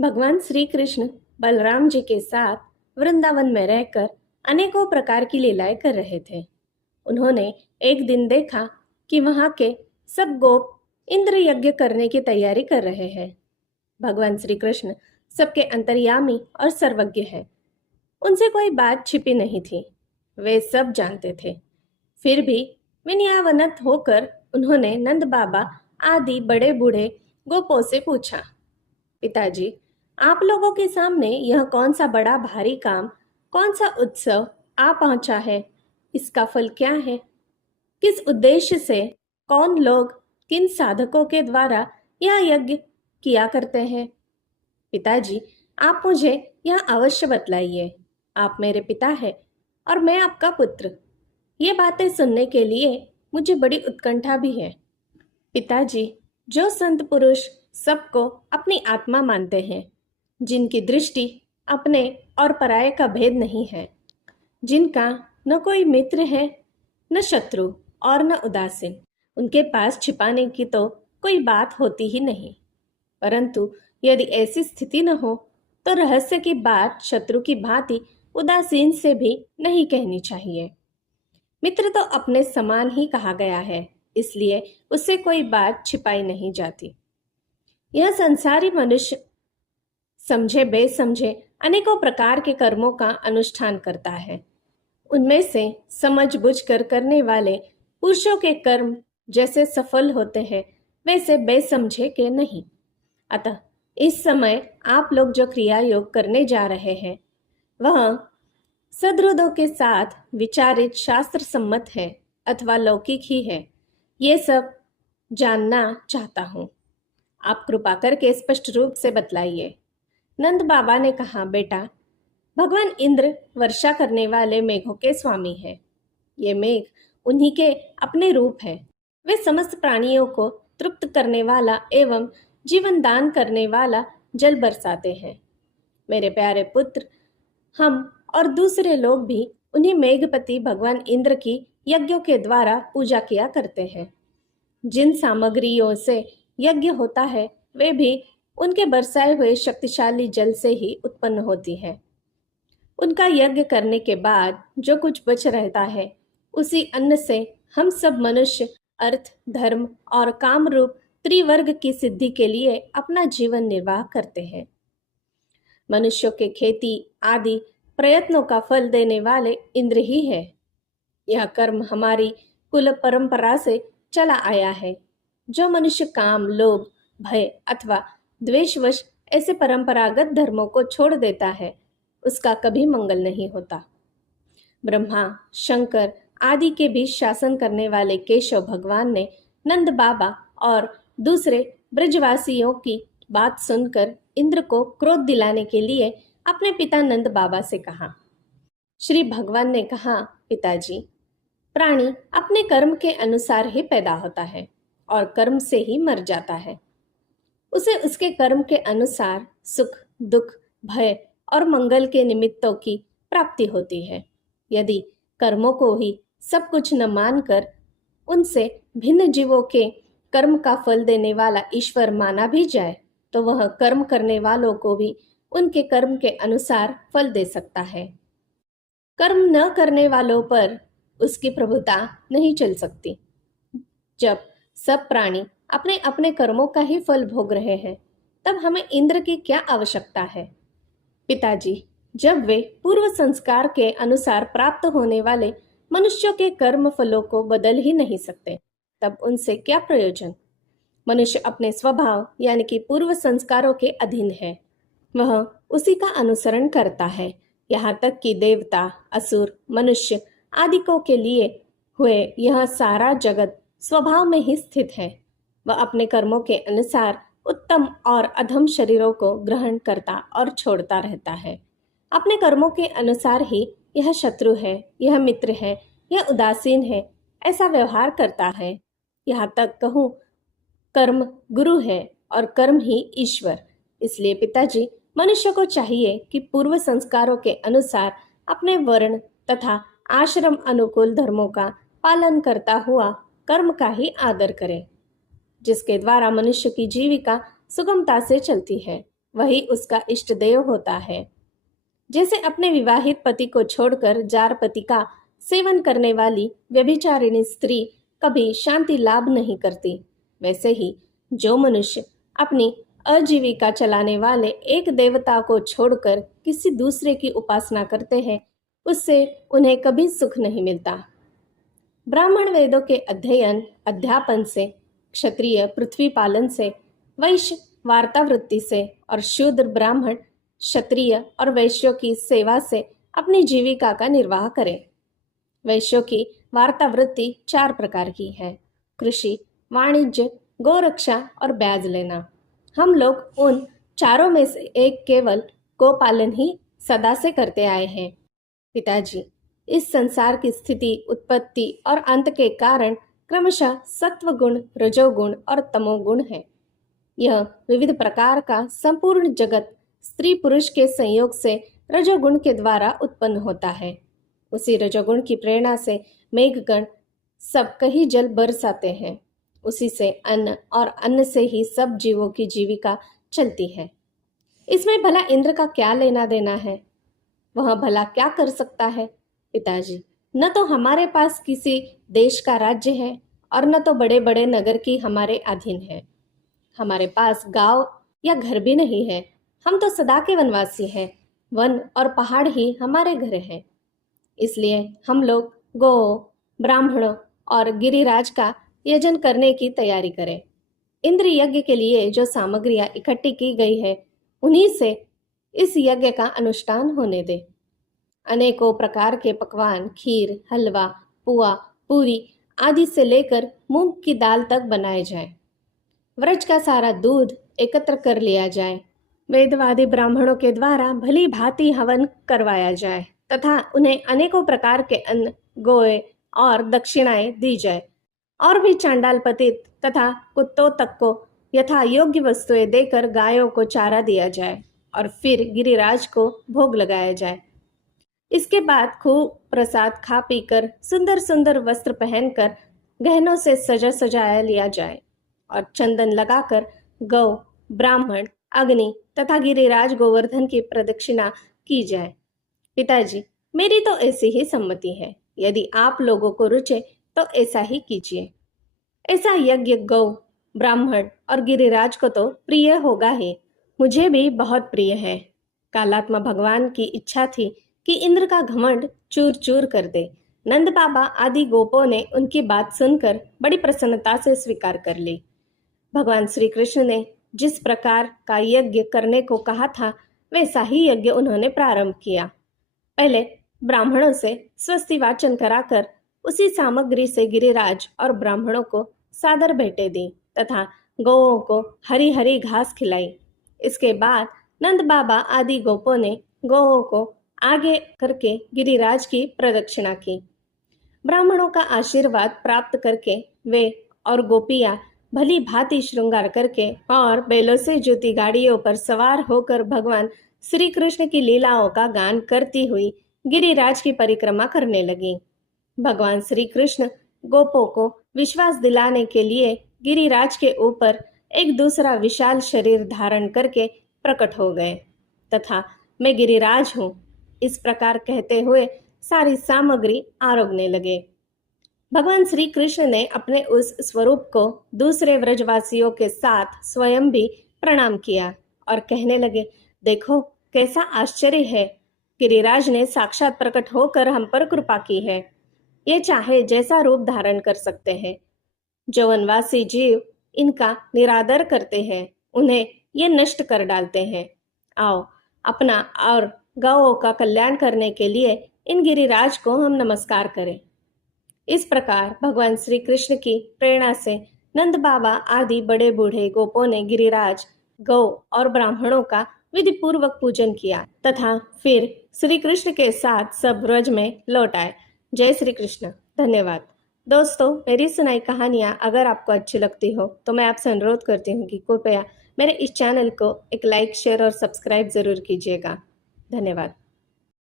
भगवान श्री कृष्ण बलराम जी के साथ वृंदावन में रहकर अनेकों प्रकार की लीलाएं कर रहे थे। उन्होंने एक दिन देखा कि वहां के सब गोप इंद्र यज्ञ करने की तैयारी कर रहे हैं। भगवान श्री कृष्ण सबके अंतर्यामी और सर्वज्ञ हैं। उनसे कोई बात छिपी नहीं थी। वे सब जानते थे। फिर भी विनयावनत होकर उन्होंने नंद बाबा आदि बड़े बूढ़े गोपों से पूछा, पिताजी, आप लोगों के सामने यह कौन सा बड़ा भारी काम, कौन सा उत्सव आ पहुंचा है? इसका फल क्या है? किस उद्देश्य से कौन लोग किन साधकों के द्वारा यह यज्ञ किया करते हैं? पिताजी, आप मुझे यह अवश्य बतलाइए। आप मेरे पिता हैं और मैं आपका पुत्र। ये बातें सुनने के लिए मुझे बड़ी उत्कंठा भी है। पिताजी, जो संत पुरुष सबको अपनी आत्मा मानते हैं, जिनकी दृष्टि अपने और पराये का भेद नहीं है, जिनका न कोई मित्र है न शत्रु और न उदासीन, उनके पास छिपाने की तो कोई बात होती ही नहीं। परंतु यदि ऐसी स्थिति न हो तो रहस्य की बात शत्रु की भांति उदासीन से भी नहीं कहनी चाहिए। मित्र तो अपने समान ही कहा गया है, इसलिए उससे कोई बात छिपाई नहीं जाती। यह संसारी मनुष्य समझे बेसमझे अनेकों प्रकार के कर्मों का अनुष्ठान करता है। उनमें से समझ बुझ कर करने वाले पुरुषों के कर्म जैसे सफल होते हैं, वैसे बेसमझे के नहीं। अतः इस समय आप लोग जो क्रिया योग करने जा रहे हैं, वह सदृदों के साथ विचारित शास्त्र सम्मत है अथवा लौकिक ही है, ये सब जानना चाहता हूँ। आप कृपा करके स्पष्ट रूप से बतलाइए। नंद बाबा ने कहा, बेटा, भगवान इंद्र वर्षा करने वाले मेघों के स्वामी हैं। ये मेघ उन्हीं के अपने रूप है। वे समस्त प्राणियों को तृप्त करने वाला एवं जीवन दान करने वाला जल बरसाते हैं। मेरे प्यारे पुत्र, हम और दूसरे लोग भी उन्हीं मेघपति भगवान इंद्र की यज्ञों के द्वारा पूजा किया करते हैं। जिन सामग्रियों से यज्ञ होता है, वे भी उनके बरसाए हुए शक्तिशाली जल से ही उत्पन्न होती है। उनका यज्ञ करने के बाद जो कुछ बच रहता है, उसी अन्न से हम सब मनुष्य अर्थ, धर्म और काम रूप त्रिवर्ग की सिद्धि के लिए अपना जीवन निर्वाह करते हैं। मनुष्यों के खेती आदि प्रयत्नों का फल देने वाले इंद्र ही है। यह कर्म हमारी कुल परंपरा से चला आया है। जो मनुष्य काम, लोभ, भय अथवा द्वेषवश ऐसे परंपरागत धर्मों को छोड़ देता है, उसका कभी मंगल नहीं होता। ब्रह्मा, शंकर आदि के भी शासन करने वाले केशव भगवान ने नंद बाबा और दूसरे ब्रजवासियों की बात सुनकर इंद्र को क्रोध दिलाने के लिए अपने पिता नंद बाबा से कहा। श्री भगवान ने कहा, पिताजी, प्राणी अपने कर्म के अनुसार ही पैदा होता है और कर्म से ही मर जाता है। उसे उसके कर्म के अनुसार सुख, दुख, भय और मंगल के निमित्तों की प्राप्ति होती है। यदि कर्मों को ही सब कुछ न मानकर उनसे भिन्न जीवों के कर्म का फल देने वाला ईश्वर माना भी जाए, तो वह कर्म करने वालों को भी उनके कर्म के अनुसार फल दे सकता है। कर्म न करने वालों पर उसकी प्रभुता नहीं चल सकती। जब सब प्राणी अपने अपने कर्मों का ही फल भोग रहे हैं, तब हमें इंद्र की क्या आवश्यकता है? पिताजी, जब वे पूर्व संस्कार के अनुसार प्राप्त होने वाले मनुष्यों के कर्म फलों को बदल ही नहीं सकते, तब उनसे क्या प्रयोजन? मनुष्य अपने स्वभाव यानी कि पूर्व संस्कारों के अधीन है। वह उसी का अनुसरण करता है। यहाँ तक कि देवता, असुर, मनुष्य आदिकों के लिए हुए यह सारा जगत स्वभाव में ही स्थित है। वह अपने कर्मों के अनुसार उत्तम और अधम शरीरों को ग्रहण करता और छोड़ता रहता है। अपने कर्मों के अनुसार ही यह शत्रु है, यह मित्र है, यह उदासीन है, ऐसा व्यवहार करता है। यहाँ तक कहूँ, कर्म गुरु है और कर्म ही ईश्वर। इसलिए पिताजी, मनुष्य को चाहिए कि पूर्व संस्कारों के अनुसार अपने वर्ण तथा आश्रम अनुकूल धर्मों का पालन करता हुआ कर्म का ही आदर करे, जिसके द्वारा मनुष्य की जीविका सुगमता से चलती है। वही उसका इष्ट देव होता है। जैसे अपने विवाहित पति को छोड़कर जार पति का सेवन करने वाली व्यभिचारिणी स्त्री कभी शांति लाभ नहीं करती, वैसे ही जो मनुष्य अपनी आजीविका चलाने वाले एक देवता को छोड़कर किसी दूसरे की उपासना करते हैं, उससे उन्हें कभी सुख नहीं मिलता। ब्राह्मण वेदों के अध्ययन अध्यापन से, क्षत्रिय पृथ्वी पालन से, वैश्य वार्तावृत्ति से और शूद्र ब्राह्मण क्षत्रिय और वैश्यों की सेवा से अपनी जीविका का निर्वाह करें। वैश्यों की वार्तावृत्ति 4 प्रकार की है: कृषि, वाणिज्य, गोरक्षा और ब्याज लेना। हम लोग उन चारों में से एक केवल गोपालन ही सदा से करते आए हैं। पिताजी, इस संसार की स्थिति, उत्पत्ति और अंत के कारण क्रमशः सत्व गुण, रजोगुण और तमोगुण है। यह विविध प्रकार का संपूर्ण जगत स्त्री पुरुष के संयोग से रजोगुण के द्वारा उत्पन्न होता है। उसी रजोगुण की प्रेरणा से मेघगण सब कहीं जल बरसाते हैं। उसी से अन्न और अन्न से ही सब जीवों की जीविका चलती है। इसमें भला इंद्र का क्या लेना देना है? वह भला क्या कर सकता है? पिताजी, न तो हमारे पास किसी देश का राज्य है और न तो बड़े बड़े नगर की हमारे अधीन है। हमारे पास गांव या घर भी नहीं है। हम तो सदा के वनवासी हैं। वन और पहाड़ ही हमारे घर हैं। इसलिए हम लोग गो, ब्राह्मणों और गिरिराज का यजन करने की तैयारी करें। इंद्र यज्ञ के लिए जो सामग्रियां इकट्ठी की गई है, उन्हीं से इस यज्ञ का अनुष्ठान होने दे। अनेकों प्रकार के पकवान, खीर, हलवा, पुआ, पूरी आदि से लेकर मूंग की दाल तक बनाए जाए। व्रज का सारा दूध एकत्र कर लिया जाए। वेदवादी ब्राह्मणों के द्वारा भली भांति हवन करवाया जाए तथा उन्हें अनेकों प्रकार के अन्न, गोए और दक्षिणाएं दी जाए। और भी चांडाल पतित तथा कुत्तों तक को यथा योग्य वस्तुएं देकर गायों को चारा दिया जाए और फिर गिरिराज को भोग लगाया जाए। इसके बाद खूब प्रसाद खा पीकर सुंदर सुंदर वस्त्र पहनकर गहनों से सजा सजाया लिया जाए और चंदन लगाकर गौ, ब्राह्मण, अग्नि तथा गिरिराज गोवर्धन की प्रदक्षिणा की जाए। पिताजी, मेरी तो ऐसी ही सम्मति है। यदि आप लोगों को रुचे तो ऐसा ही कीजिए। ऐसा यज्ञ गौ, ब्राह्मण और गिरिराज को तो प्रिय होगा ही। मुझे भी बहुत प्रिय है। कालात्मा भगवान की इच्छा थी कि इंद्र का घमंड चूर चूर कर दे। नंद बाबा आदि गोपों ने उनकी बात सुनकर बड़ी प्रसन्नता से स्वीकार कर ली। भगवान श्री कृष्ण ने जिस प्रकार का यज्ञ करने को कहा था, वैसा ही यज्ञ उन्होंने प्रारंभ किया। पहले ब्राह्मणों से स्वस्ति वाचन कराकर उसी सामग्री से गिरिराज और ब्राह्मणों को सादर भेंटें दी तथा गौओं को हरी हरी घास खिलाई। इसके बाद नंद बाबा आदि गोपों ने गौओं को आगे करके गिरिराज की प्रदक्षिणा की। ब्राह्मणों का आशीर्वाद प्राप्त करके वे और गोपियां भली भांति श्रृंगार करके और बैलों से जुती गाड़ियों पर सवार होकर भगवान श्री कृष्ण की लीलाओं का गान करती हुई गिरिराज की परिक्रमा करने लगी। भगवान श्री कृष्ण गोपों को विश्वास दिलाने के लिए गिरिराज के ऊपर एक दूसरा विशाल शरीर धारण करके प्रकट हो गए तथा मैं गिरिराज हूँ, इस प्रकार कहते हुए सारी सामग्री आरोगने लगे। भगवान श्री कृष्ण ने अपने उस स्वरूप को दूसरे व्रजवासियों के साथ स्वयं भी प्रणाम किया और कहने लगे, देखो कैसा आश्चर्य है। गिरिराज ने साक्षात प्रकट होकर हम पर कृपा की है। ये चाहे जैसा रूप धारण कर सकते हैं। जो वनवासी जीव इनका निरादर करते हैं, उन्हें ये नष्ट कर डालते हैं। आओ, अपना और गौओं का कल्याण करने के लिए इन गिरिराज को हम नमस्कार करें। इस प्रकार भगवान श्री कृष्ण की प्रेरणा से नंद बाबा आदि बड़े बूढ़े गोपों ने गिरिराज, गौ और ब्राह्मणों का विधि पूर्वक पूजन किया तथा फिर श्री कृष्ण के साथ सब ब्रज में लौट आए। जय श्री कृष्ण। धन्यवाद। दोस्तों, मेरी सुनाई कहानियाँ अगर आपको अच्छी लगती हो तो मैं आपसे अनुरोध करती हूँ कि कृपया मेरे इस चैनल को एक लाइक, शेयर और सब्सक्राइब ज़रूर कीजिएगा। धन्यवाद।